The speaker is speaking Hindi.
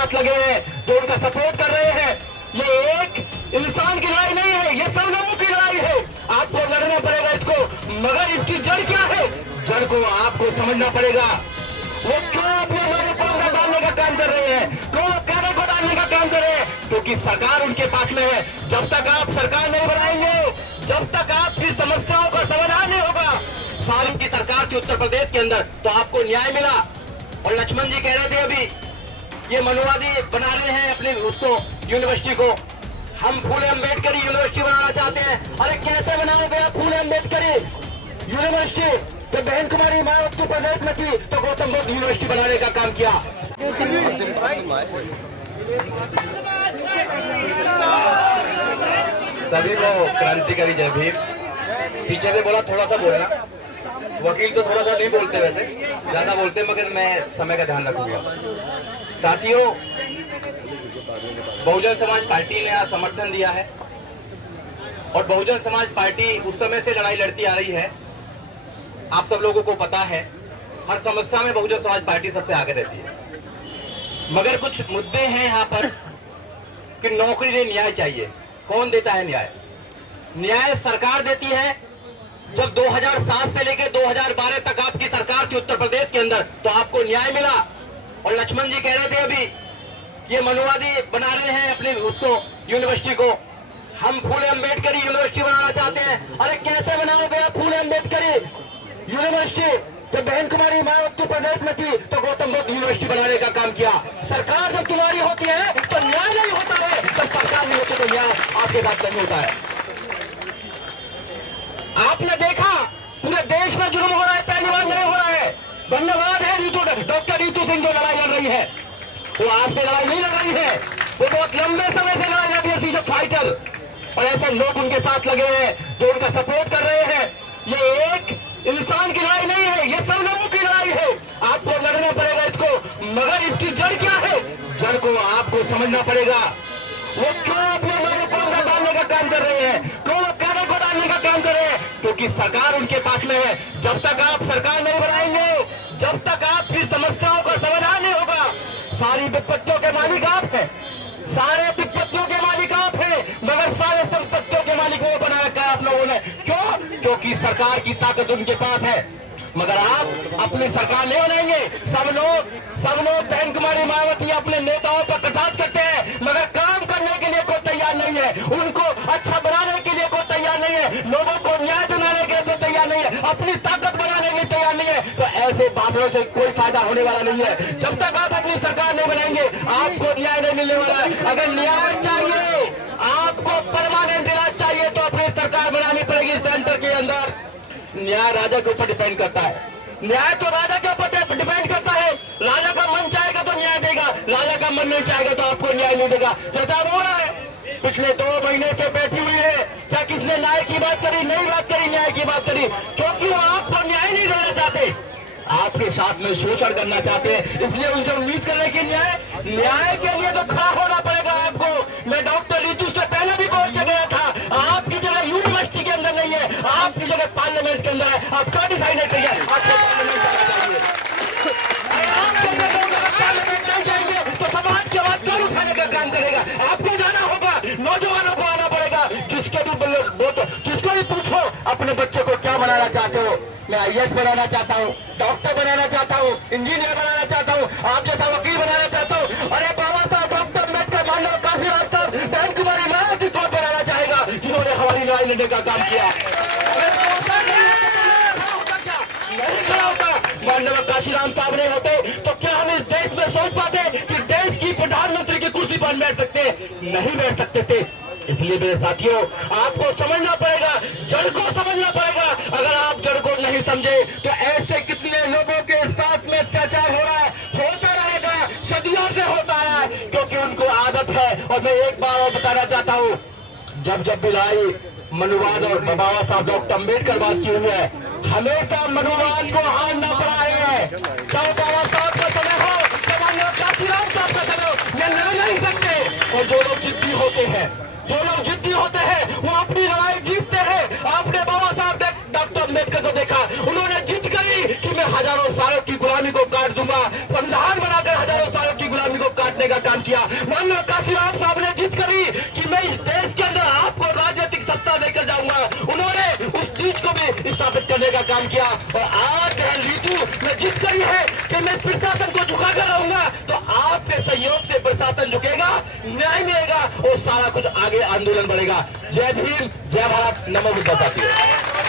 साथ लगे हैं, जो उनका सपोर्ट कर रहे हैं। ये एक इंसान की लड़ाई नहीं है, ये सब लोगों की लड़ाई है। आपको लड़ना पड़ेगा इसको, मगर इसकी जड़ क्या है, जड़ को आपको समझना पड़ेगा। वो क्यों अपने लोगों को अंदर डालने का काम कर रहे हैं, क्यों कैडर को डालने का काम कर रहे हैं, क्योंकि सरकार उनके पास में है। जब तक आप सरकार नहीं बनाएंगे, जब तक आपकी समस्याओं का समाधान नहीं होगा, साल की सरकार थी उत्तर प्रदेश के अंदर, तो आपको न्याय मिला। और लक्ष्मण जी कह रहे थे अभी, ये मनुवादी बना रहे हैं अपने उसको यूनिवर्सिटी को, हम फूले अम्बेडकर यूनिवर्सिटी बनाना चाहते हैं। अरे कैसे बनाओगे आप फूले अम्बेडकर यूनिवर्सिटी? तो बहन कुमारी मायावती प्रदेश में थी तो गौतम बुद्ध यूनिवर्सिटी बनाने का काम किया। सभी को क्रांतिकारी जय भीम। पीछे से बोला थोड़ा सा बोलना, वकील तो थोड़ा सा नहीं बोलते, वैसे ज्यादा बोलते, मगर मैं समय का ध्यान रखूंगा। साथियों, बहुजन समाज पार्टी ने आज समर्थन दिया है और बहुजन समाज पार्टी उस समय से लड़ाई लड़ती आ रही है। आप सब लोगों को पता है, हर समस्या में बहुजन समाज पार्टी सबसे आगे रहती है। मगर कुछ मुद्दे हैं यहाँ पर कि नौकरी नहीं, न्याय चाहिए। कौन देता है न्याय? न्याय सरकार देती है। जब 2007 से लेकर 2012 तक आपकी सरकार थी उत्तर प्रदेश के अंदर, तो आपको न्याय मिला। और लक्ष्मण जी कह रहे थे अभी, ये मनुवादी बना रहे हैं अपने उसको यूनिवर्सिटी को, हम फूले अम्बेडकर यूनिवर्सिटी बनाना चाहते हैं। अरे कैसे बनाओगे आप फूले अम्बेडकर यूनिवर्सिटी? तो बहन कुमारी मायावती प्रदेश में थी तो गौतम बुद्ध यूनिवर्सिटी बनाने का काम किया। सरकार जब तुम्हारी होती है तो न्याय नहीं होता है, जब सरकार नहीं होती तो न्याय आपके साथ नहीं होता है। आपने देखा पूरे देश में जुर्म हो रहा है, पहली बार नहीं हो रहा है। धन्यवाद है डॉक्टर रीतू सिंह जो लड़ाई लड़ रही है। वो आपसे लड़ाई नहीं लड़ रही है, वो बहुत लंबे समय से लड़ाई लड़ रही है फाइटर, और ऐसे लोग उनके साथ लगे हैं जो उनका सपोर्ट कर रहे हैं। ये एक इंसान की लड़ाई नहीं है, ये सब लोगों की लड़ाई है। आपको लड़ना पड़ेगा इसको, मगर इसकी जड़ क्या है, जड़ को आपको समझना पड़ेगा। वो क्यों अपने लोगों को अंदर डालने का काम कर रहे हैं, क्यों कैडर को डालने का काम कर रहे हैं, क्योंकि सरकार उनके पास में है। जब तक आप सरकार नहीं बनाएंगे, जब तक आपकी समस्याओं का समाधान नहीं होगा, सारी विपत्तियों के मालिक आप हैं, सारे विपत्तियों के मालिक आप हैं, मगर सारे संपत्तियों के मालिक वो बना रखा है आप लोगों ने। क्यों? क्योंकि सरकार की ताकत उनके पास है। मगर आप अपनी सरकार नहीं बनाएंगे। सब लोग बहन कुमारी मायावती अपने नेताओं पर कटाक्ष करते हैं, मगर काम करने के लिए कोई तैयार नहीं है, उनको अच्छा बनाने के लिए कोई तैयार नहीं है, लोगों को न्याय दिलाने के लिए कोई तैयार नहीं है, अपनी ताकत बनाने के लिए तैयार नहीं है। तो ऐसे बातों से कोई फायदा होने वाला नहीं है। जब तक आप अपनी सरकार नहीं बनाएंगे, आपको न्याय नहीं मिलने वाला है। अगर न्याय चाहिए, आपको परमानेंट इलाज चाहिए, तो अपनी सरकार बनानी पड़ेगी सेंटर के अंदर। न्याय राजा के ऊपर डिपेंड करता है, न्याय तो राजा के ऊपर डिपेंड करता है। राजा का मन चाहेगा तो न्याय देगा, राजा का मन नहीं चाहेगा तो आपको न्याय नहीं देगा। जैसा हो रहा है, पिछले 2 महीने से बैठी हुई है, क्या किसने न्याय की बात करी? नहीं बात करी, न्याय की बात करी, क्योंकि वो आपको न्याय नहीं देना चाहते, आपके साथ में शोषण करना चाहते हैं। इसलिए उनसे उम्मीद कर रहे हैं कि न्याय के लिए तो खड़ा होना पड़ेगा आपको। मैं डॉक्टर रीतू से पहले भी बोल के गया था, आपकी जगह यूनिवर्सिटी के अंदर नहीं है, आपकी जगह पार्लियामेंट के अंदर है। आप क्या डिसाइड नहीं करिए, आपको पार्लियामेंट जाना चाहिए। आपके लोग अगर पार्लियामेंट नहीं जाएंगे तो समाज की आवाज कौन उठाने का काम करेगा? आपको जाना होगा, नौजवानों को आना पड़ेगा। जिसको भी पूछो अपने बच्चे को क्या बनाना चाहते हो, मैं IAS बनाना चाहता हूँ, डॉक्टर बनाना चाहता हूँ, इंजीनियर बनाना चाहता हूँ, आप जैसा वकील बनाना चाहता हूँ। अरे बाबा साहब डॉक्टर अम्बेडकर, मानव काशीराम साहब, बहन कुमारी मायावती कौन बनाना चाहेगा, जिन्होंने हमारी लड़ाई लड़ने का काम किया? नहीं खड़ा होता। मानव काशीराम साहब नहीं होते तो क्या हम इस देश में सोच पाते कि देश की प्रधानमंत्री की कुर्सी पर बैठ सकते? नहीं बैठ सकते थे। इसलिए मेरे साथियों, आपको समझना पड़ेगा, जड़ को समझना पड़ेगा। अगर आप जड़ को नहीं समझे तो ऐसे कितने लोगों के साथ में अत्याचार हो रहा है, होता रहेगा, सदियों से होता है, क्योंकि उनको आदत है। और मैं एक बार और बताना चाहता हूँ, जब भी लड़ाई मनुवाद और बाबा साहब डॉक्टर अम्बेडकर बात की हुई है, हमेशा मनुवाद को हारना पड़ा है। चाहे बाबा साहब का समय हो, चाहे काशीराम साहब का समय हो, ये लड़ नहीं सकते। और जो लोग जिद्दी होते हैं, वो अपनी लड़ाई जीतते हैं। आपने बाबा साहब डॉक्टर अम्बेडकर को देखा, उन्होंने जिद करी कि मैं हजारों सालों की गुलामी को काट दूंगा, संविधान बनाकर हजारों सालों की गुलामी को काट बांटने का काम किया। माननीय काशीराम साहब ने जिद करी कि मैं इस देश के अंदर आपको राजनीतिक सत्ता देकर जाऊंगा, उन्होंने उस चीज को भी स्थापित करने का काम किया। और आज बहन रीतू ने जिद करी है कि मैं प्रशासन को झुका कर रहूंगा, तो आपके सहयोग से प्रशासन झुकेगा, न्याय मिलेगा और सारा कुछ आगे आंदोलन बढ़ेगा। जय भीम, जय भारत, नमो बुद्धाय।